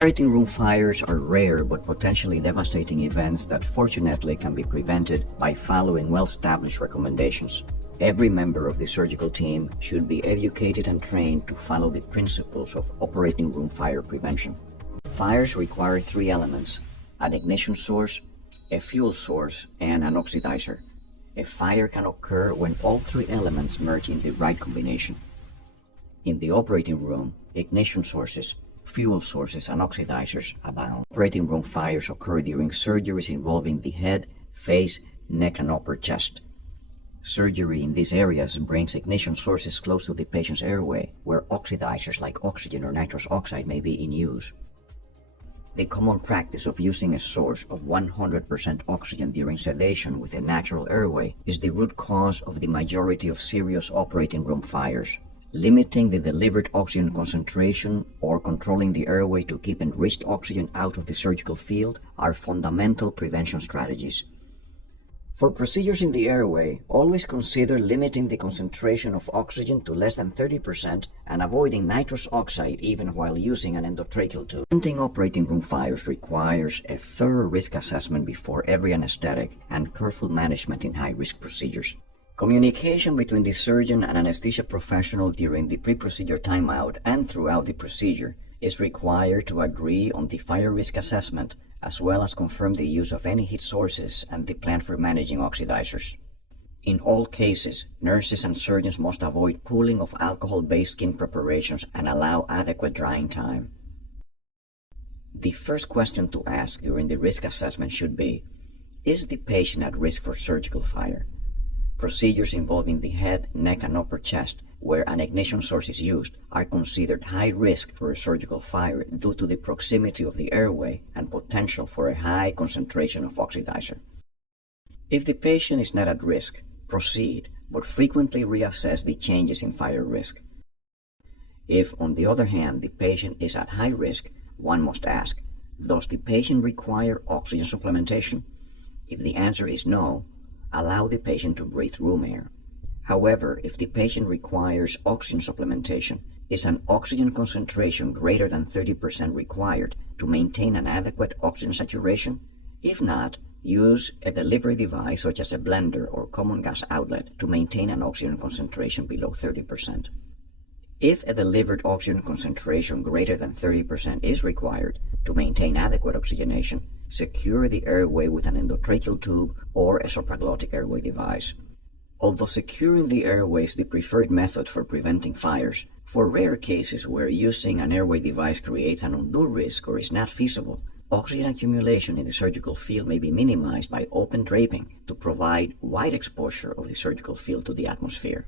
Operating room fires are rare but potentially devastating events that fortunately can be prevented by following well-established recommendations. Every member of the surgical team should be educated and trained to follow the principles of operating room fire prevention. Fires require three elements: an ignition source, a fuel source, and an oxidizer. A fire can occur when all three elements merge in the right combination. In the operating room, ignition sources, fuel sources, and oxidizers abound. Operating room fires occur during surgeries involving the head, face, neck, and upper chest. Surgery in these areas brings ignition sources close to the patient's airway, where oxidizers like oxygen or nitrous oxide may be in use. The common practice of using a source of 100% oxygen during sedation with a natural airway is the root cause of the majority of serious operating room fires. Limiting the delivered oxygen concentration or controlling the airway to keep enriched oxygen out of the surgical field are fundamental prevention strategies. For procedures in the airway, always consider limiting the concentration of oxygen to less than 30% and avoiding nitrous oxide even while using an endotracheal tube. Preventing operating room fires requires a thorough risk assessment before every anesthetic and careful management in high-risk procedures. Communication between the surgeon and anesthesia professional during the pre-procedure timeout and throughout the procedure is required to agree on the fire risk assessment, as well as confirm the use of any heat sources and the plan for managing oxidizers. In all cases, nurses and surgeons must avoid pooling of alcohol-based skin preparations and allow adequate drying time. The first question to ask during the risk assessment should be, is the patient at risk for surgical fire? Procedures involving the head, neck, and upper chest, where an ignition source is used, are considered high risk for a surgical fire due to the proximity of the airway and potential for a high concentration of oxidizer. If the patient is not at risk, proceed, but frequently reassess the changes in fire risk. If, on the other hand, the patient is at high risk, one must ask, does the patient require oxygen supplementation? If the answer is no, allow the patient to breathe room air. However, if the patient requires oxygen supplementation, is an oxygen concentration greater than 30% required to maintain an adequate oxygen saturation? If not, use a delivery device such as a blender or common gas outlet to maintain an oxygen concentration below 30%. If a delivered oxygen concentration greater than 30% is required to maintain adequate oxygenation, secure the airway with an endotracheal tube or a supraglottic airway device. Although securing the airway is the preferred method for preventing fires, for rare cases where using an airway device creates an undue risk or is not feasible, oxygen accumulation in the surgical field may be minimized by open draping to provide wide exposure of the surgical field to the atmosphere.